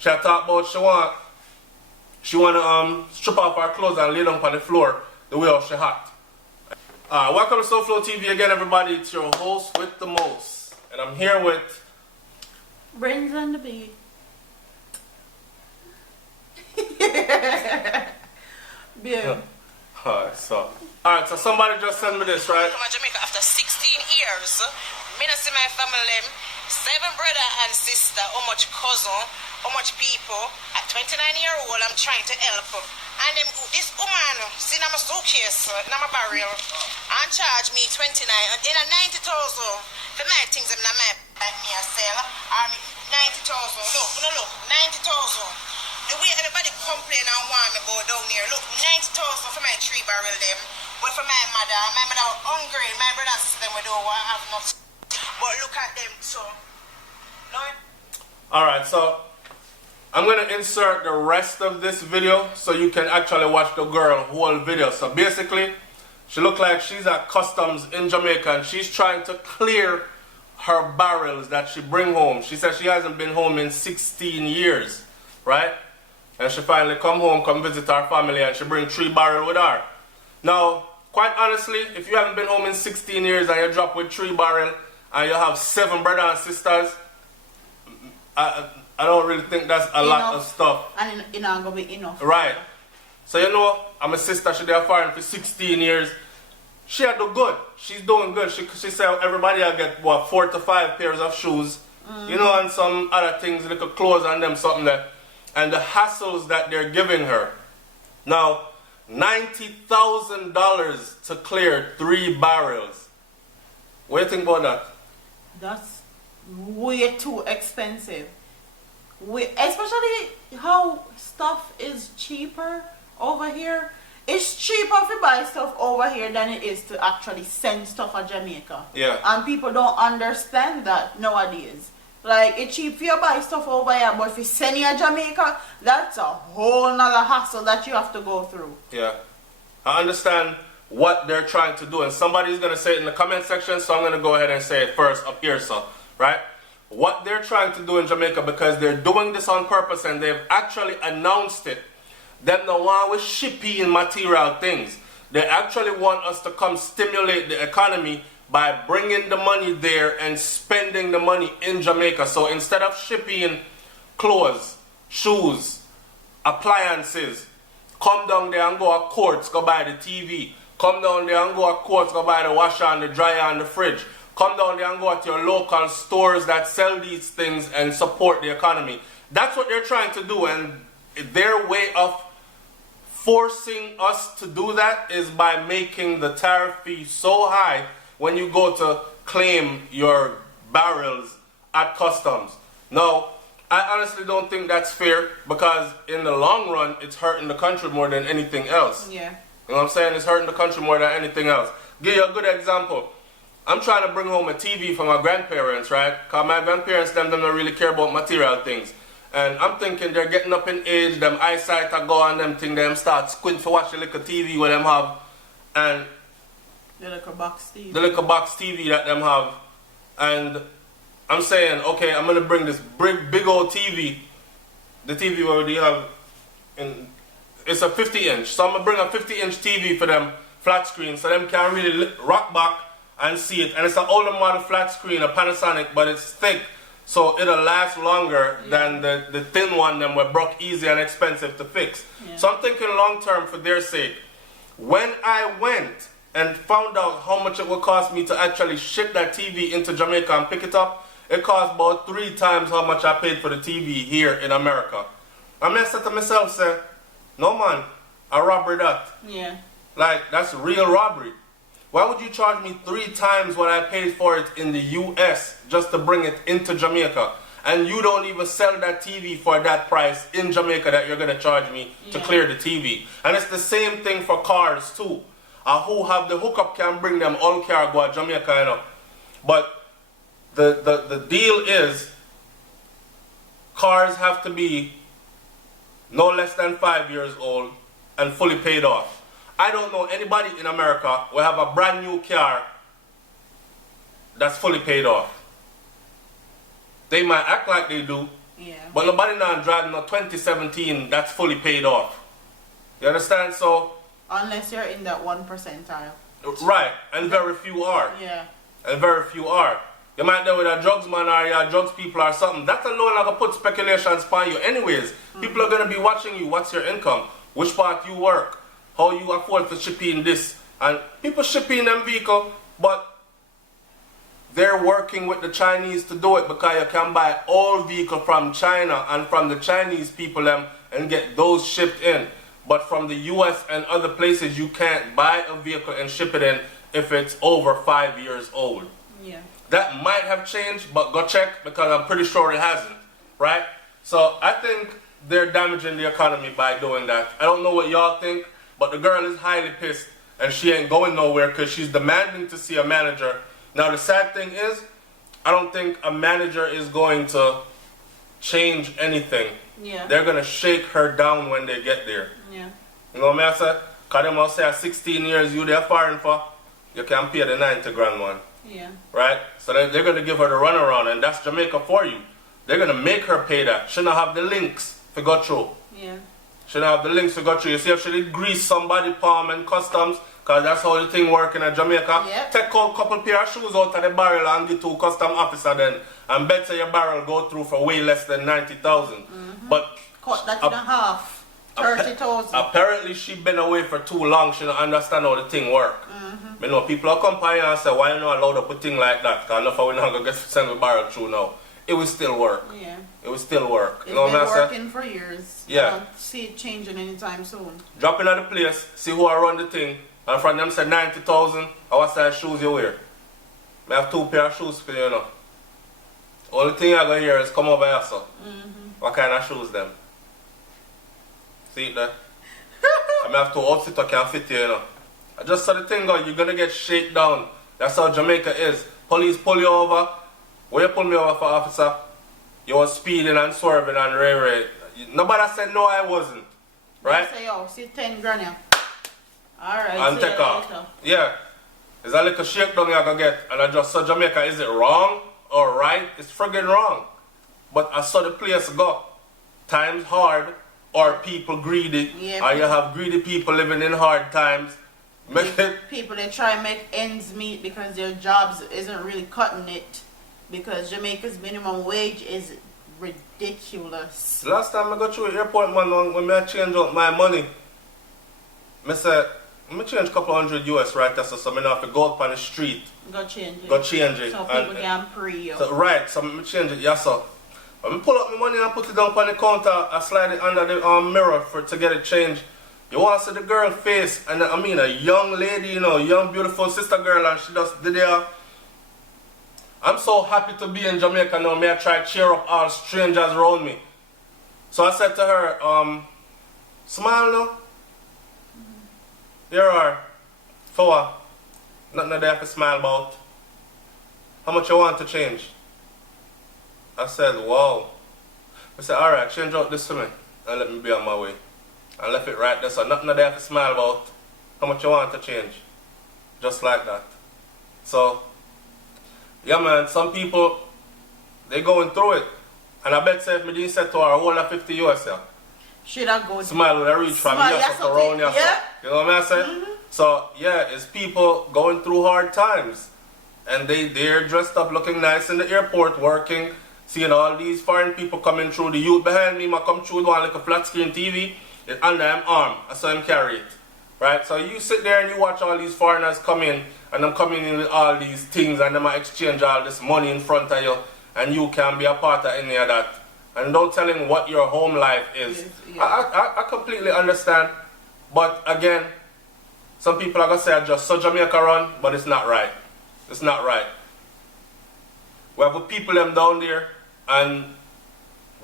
She had talked about she want to strip off her clothes and lay down on the floor the way how she hot. Welcome to SoFlo TV again, everybody. It's your host with the most, and I'm here with Brains on the beat. Yeah. Alright, so somebody just sent me this, right? Come to Jamaica after 16 years. Me not see my family. 7 brother and sister, how much cousin, how much people. At 29-year-old, I'm trying to help. And them, this woman, see now my suitcase, now my barrel, and charge me 29, and in a 90,000 for my things, them not my bag me a sell. I mean 90,000. Look, 90,000. The way everybody complain and want me go down here. Look, 90,000 for my 3 barrel them. But for my mother hungry. My brother and sister them we don't want to have nothing. But look at them so. Lord. Alright, so I'm going to insert the rest of this video so you can actually watch the girl whole video. So basically, she look like she's at customs in Jamaica and she's trying to clear her barrels that she bring home. She says she hasn't been home in 16 years, right? And she finally come home, come visit her family, and she bring 3 barrels with her. Now, quite honestly, if you haven't been home in 16 years and you drop with 3 barrels and you have 7 brothers and sisters, I don't really think that's a lot of stuff. And it's not going to be enough. Right. So you know, I'm a sister, she there foreign for 16 years. She had do good. She's doing good. She said everybody will get, what, 4 to 5 pairs of shoes. You know, and some other things, little clothes on them, something that. And the hassles that they're giving her. Now, $90,000 to clear 3 barrels. What do you think about that? That's way too expensive. Especially how stuff is cheaper over here. It's cheaper to buy stuff over here than it is to actually send stuff to Jamaica. Yeah. And people don't understand that nowadays. Like, it's cheap if you buy stuff over here, but if you send it to Jamaica, that's a whole nother hassle that you have to go through. Yeah. I understand what they're trying to do, and somebody's going to say it in the comment section, so I'm going to go ahead and say it first up here, so, right? What they're trying to do in Jamaica, because they're doing this on purpose, and they've actually announced it, them the one with shipping material things. They actually want us to come stimulate the economy by bringing the money there and spending the money in Jamaica. So instead of shipping clothes, shoes, appliances, come down there and go to Courts, go buy the TV. Come down there and go to Courts, go buy the washer and the dryer and the fridge. Come down there and go to your local stores that sell these things and support the economy. That's what they're trying to do, and their way of forcing us to do that is by making the tariff fee so high when you go to claim your barrels at customs. Now, I honestly don't think that's fair, because in the long run, it's hurting the country more than anything else. Yeah. You know what I'm saying? It's hurting the country more than anything else. Give you a good example. I'm trying to bring home a TV for my grandparents, right? Because my grandparents, them don't really care about material things. And I'm thinking they're getting up in age, them eyesight are go and them thing, them start squint for watch the little TV what them have. And The little box TV. the little box TV that them have. And I'm saying, okay, I'm going to bring this big old TV. The TV where they have, it's a 50-inch. So I'm going to bring a 50-inch TV for them, flat screen, so them can really rock back and see it. And it's an older model flat screen, a Panasonic, but it's thick. So it'll last longer than the thin one that were broke easy and expensive to fix. Yeah. So I'm thinking long term for their sake. When I went and found out how much it would cost me to actually ship that TV into Jamaica and pick it up, it cost about 3 times how much I paid for the TV here in America. I said to myself, say, no man, I robbery that. Yeah. Like, that's real robbery. Why would you charge me 3 times what I paid for it in the US just to bring it into Jamaica? And you don't even sell that TV for that price in Jamaica that you're going to charge me to clear the TV. And it's the same thing for cars too. Who have the hookup can bring them all car go to Jamaica, you know. But the deal is cars have to be no less than 5 years old and fully paid off. I don't know anybody in America will have a brand new car that's fully paid off. They might act like they do, Yeah. But nobody now driving a 2017 that's fully paid off. You understand? So, Unless you're in that 1 percentile. right, and very few are. Yeah. And very few are. You might know with a drugs man or your drugs people or something. That alone are going to put speculations upon you anyways. People are going to be watching you. What's your income? Which part you work? How you afford to ship in this? And people ship in them vehicle, but they're working with the Chinese to do it because you can buy all vehicle from China and from the Chinese people them and get those shipped in. But from the US and other places, you can't buy a vehicle and ship it in if it's over 5 years old. Yeah. That might have changed, but go check because I'm pretty sure it hasn't, right? So I think they're damaging the economy by doing that. I don't know what y'all think, but the girl is highly pissed and she ain't going nowhere because she's demanding to see a manager. Now the sad thing is, I don't think a manager is going to change anything. Yeah. They're going to shake her down when they get there. Yeah. You know what I say? Because they must say at 16 years you they're foreign for, you can pay the 90 grand one. Yeah. Right? So they're going to give her the runaround, and that's Jamaica for you. They're going to make her pay that. She don't have the links to go through. Yeah. She don't have the links to go through. You see if she did grease somebody palm and customs, because that's how the thing work in Jamaica. Yep. Take out a couple pair of shoes out of the barrel and get to a custom officer then, and bet say your barrel go through for way less than 90,000. But Cut that in half. 30,000. apparently she been away for too long. She don't understand how the thing work. You know, people are come by and say, why you not allowed to put thing like that? Because enough of we not going to get send the barrel through now. It will still work. Yeah. It will still work. It's You know been what I'm saying? working for years. Yeah. I don't see it changing anytime soon. Drop in at the place, see who I run the thing, and from them say 90,000, and what size shoes you wear. I have 2 pair of shoes for you, you know. Only thing I going to hear is come over here, so. What kind of shoes them? See it there? I have 2 outfits that can fit you, you know. I just saw the thing go, you're going to get shaken down. That's how Jamaica is. Police pull you over. Where you pull me over for, officer? You were speeding and swerving and ray. Nobody said no, I wasn't. Right? They say, oh, see 10 grand here. Alright. And take off. Yeah. It's a little shakedown you're going to get. And I just saw Jamaica, is it wrong or right? It's friggin' wrong. But I saw the place go. Times hard or people greedy. Yeah, or you have greedy people living in hard times. Make it. People that try and make ends meet because their jobs isn't really cutting it. Because Jamaica's minimum wage is ridiculous. Last time I go through the airport, man, when I change out my money, I said, I change a couple hundred US right there, so I don't have to go up on the street. Go change it. Go change it. So people can pre you. So, right, so I change it, yes sir. When I pull up my money and put it down on the counter, I slide it under the mirror to get it changed. You want to see the girl face, and I mean a young lady, you know, young beautiful sister girl, and she just did there. I'm so happy to be in Jamaica now. May I try to cheer up all strangers around me. So I said to her, smile now. Here are. For what? Nothing there to smile about. How much you want to change? I said, wow. I said, alright, change out this for me and let me be on my way. I left it right there, so nothing there to smile about. How much you want to change? Just like that. So, yeah man, some people, they going through it. And I bet say if me didn't say to her, hold her 50 US, yeah. Should I go? Smile with a reach from Smile, here to around here. yeah. You know what I'm saying? So, yeah, it's people going through hard times. And they're dressed up looking nice in the airport working. Seeing all these foreign people coming through. The youth behind me, I come through one like a flat screen TV. It's under him arm. I saw him carry it. Right? So you sit there and you watch all these foreigners come in. And them coming in with all these things. And them exchange all this money in front of you. And you can be a part of any of that. And don't tell him what your home life is. Yes, yeah. I completely understand. But again, some people are going to say I just saw Jamaica run. But it's not right. It's not right. We have people them down there. And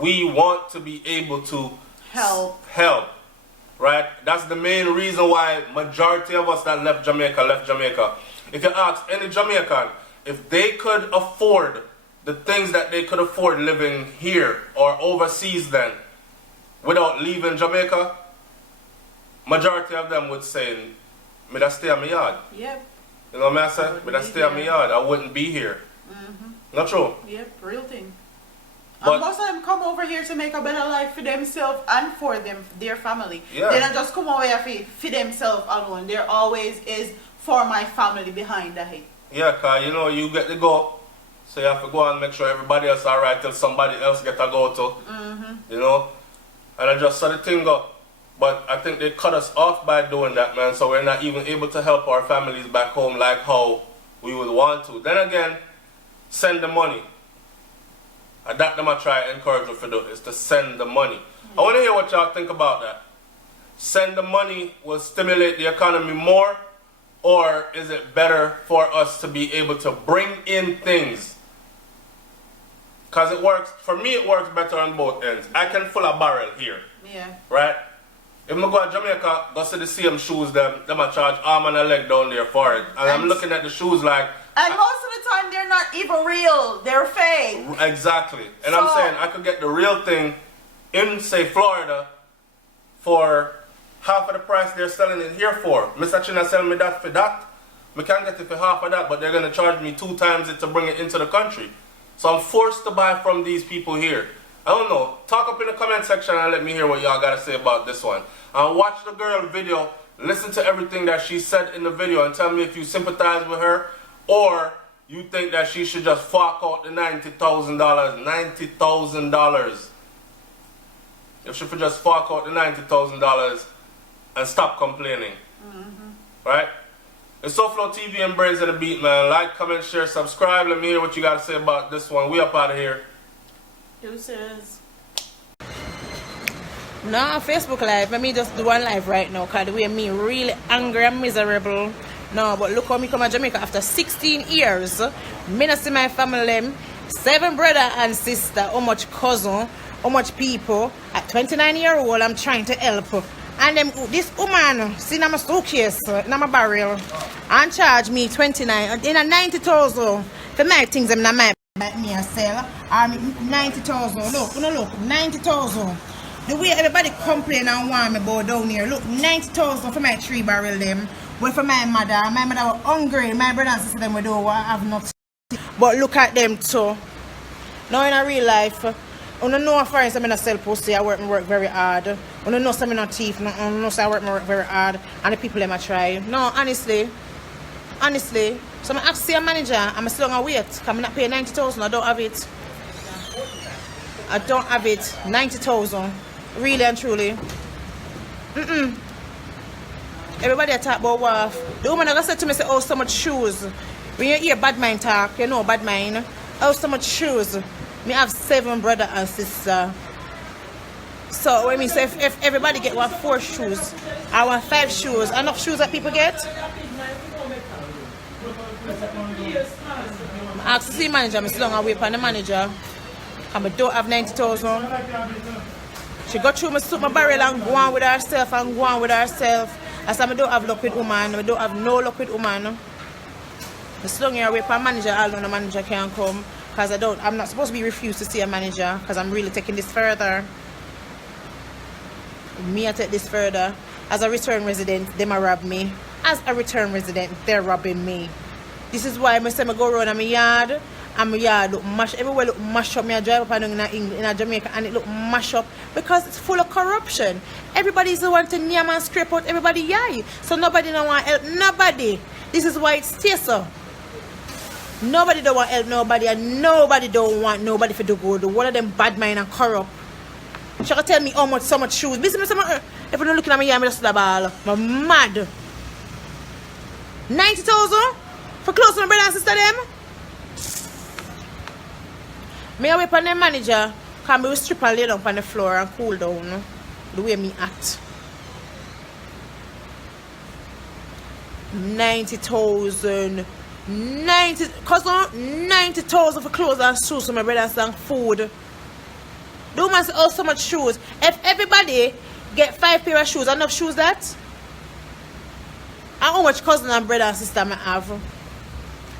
we want to be able to help, right? That's the main reason why majority of us that left Jamaica. If you ask any Jamaican, if they could afford the things that they could afford living here or overseas then, without leaving Jamaica, majority of them would say, me da stay at my yard. Yep. You know what I say? Me da stay at my yard. I wouldn't be here. Not true? Yep, real thing. And most of them come over here to make a better life for themselves and for their family. Yeah. They don't just come over here for themselves alone. There always is for my family behind that. Yeah, because you know, you get to go, so you have to go and make sure everybody else alright till somebody else get to go too. You know? And I just saw the thing go. But I think they cut us off by doing that, man, so we're not even able to help our families back home like how we would want to. Then again, send the money. And that them I try to encourage you to do, is to send the money. I want to hear what y'all think about that. Send the money will stimulate the economy more, or is it better for us to be able to bring in things? Because it works, for me it works better on both ends. I can fill a barrel here, right? If I go to Jamaica, go see the same shoes, them I charge arm and a leg down there for it. And I'm looking at the shoes like... And most of the time they're not even real, they're fake. Exactly. And I'm saying I could get the real thing in, say, Florida for half of the price they're selling it here for. Mr. China selling me that for that. We can't get it for half of that, but they're going to charge me 2 times it to bring it into the country. So I'm forced to buy from these people here. I don't know. Talk up in the comment section and let me hear what y'all got to say about this one. And watch the girl video. Listen to everything that she said in the video and tell me if you sympathize with her or you think that she should just fork out the $90,000. $90,000. If she should just fork out the $90,000 and stop complaining. Right? It's SoFlo TV and Brains of the Beat, man. Like, comment, share, subscribe. Let me hear what you got to say about this one. We up out of here. Deuces. No, Facebook Live. Let me just do one live right now because the way me really angry and miserable. No, but look how me come to Jamaica after 16 years. Me not see my family, 7 brother and sister, how much cousin, how much people. At 29-year-old, I'm trying to help. And them, this woman, see in my suitcase, in my barrel, and charge me 29, in a 90,000 for my things, I'm not my me I sell, 90,000, look, 90,000. The way everybody complain and want me about down here, look, 90,000 for my 3 barrel them. Well, for my mother was hungry, my brother and sister them we don't have nothing. But look at them too. Now in a real life, I don't know for instance, I don't sell pussy, I work very hard. I don't know I'm not thief, I don't know I work very hard. And the people them I try. No, honestly. So I ask the manager, I'm still gonna wait, because I'm not paying 90,000, I don't have it. I don't have it. 90,000. Really and truly. Everybody talk about WAF. The woman said to me, say, oh, so much shoes. When you hear bad mind talk, you know bad mind. Oh, so much shoes. Me have 7 brother and sister. So when me say if everybody get 4 shoes, I want 5 shoes. Enough shoes that people get? I ask to see manager, I'm still gonna wait for the manager. And I don't have 90,000. She got through my barrel and go on with herself I said I don't have luck with woman, I don't have no luck with woman. I'm still here wait for a manager, although the manager can't come. Because I'm not supposed to be refused to see a manager because I'm really taking this further. Me I take this further. As a return resident, they might rob me. As a return resident, they're robbing me. This is why I say I go around in my yard. And my yard look mash, everywhere look mash up. I drive up in Jamaica and it look mash up because it's full of corruption. Everybody's the one to name and scrape out everybody yard. So nobody don't want help nobody. This is why it stays so. Nobody don't want help nobody and nobody don't want nobody for the good. One of them bad mind and corrupt. She can tell me how much so much shoes. If you're not looking at me, I'm just the ball. I'm mad. 90,000 for close to my brother and sister them. Me away from the manager, can be strip and lay down on the floor and cool down. The way me act. 90,000. 90,000 for clothes and shoes for my brothers and food. The woman say, oh, so much shoes. If everybody get 5 pair of shoes, enough shoes that? And how much cousin and brother and sister I have?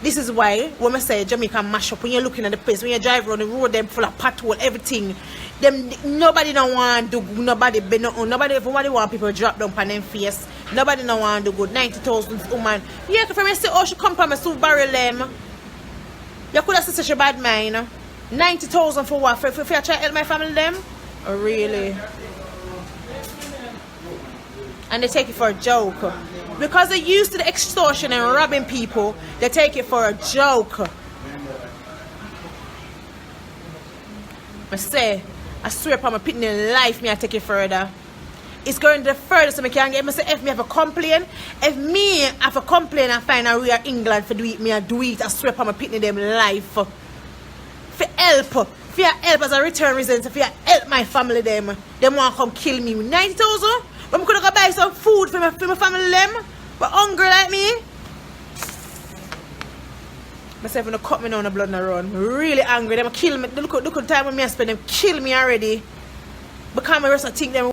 This is why when I say Jamaica mash up, when you're looking at the place, when you drive around the road, them full of pothole, everything. Them nobody don't want to do, nobody want people to drop down on them face. Nobody don't want to do good. 90,000 woman. Yeah, if I say, oh, she come from a soup barrel them. You could have said such a bad mind. 90,000 for what? For I try to help my family them? Oh, really? And they take it for a joke. Because they're used to the extortion and robbing people, they take it for a joke. I say, I swear upon my pitney life, me I take it further. It's going the furthest so I can get. I say, if me have a complaint, if me have a complaint and find out we are England for do it, me I do it. I swear upon my pitney them life. For help. For help as a return resident, for help my family them. Them want to come kill me with 90,000. But I could go buy some food for my family them. But hungry like me. Myself gonna cut me down the blood and run. Really angry. Them kill me. Look at the time when me I spend them kill me already. Because I rest I think them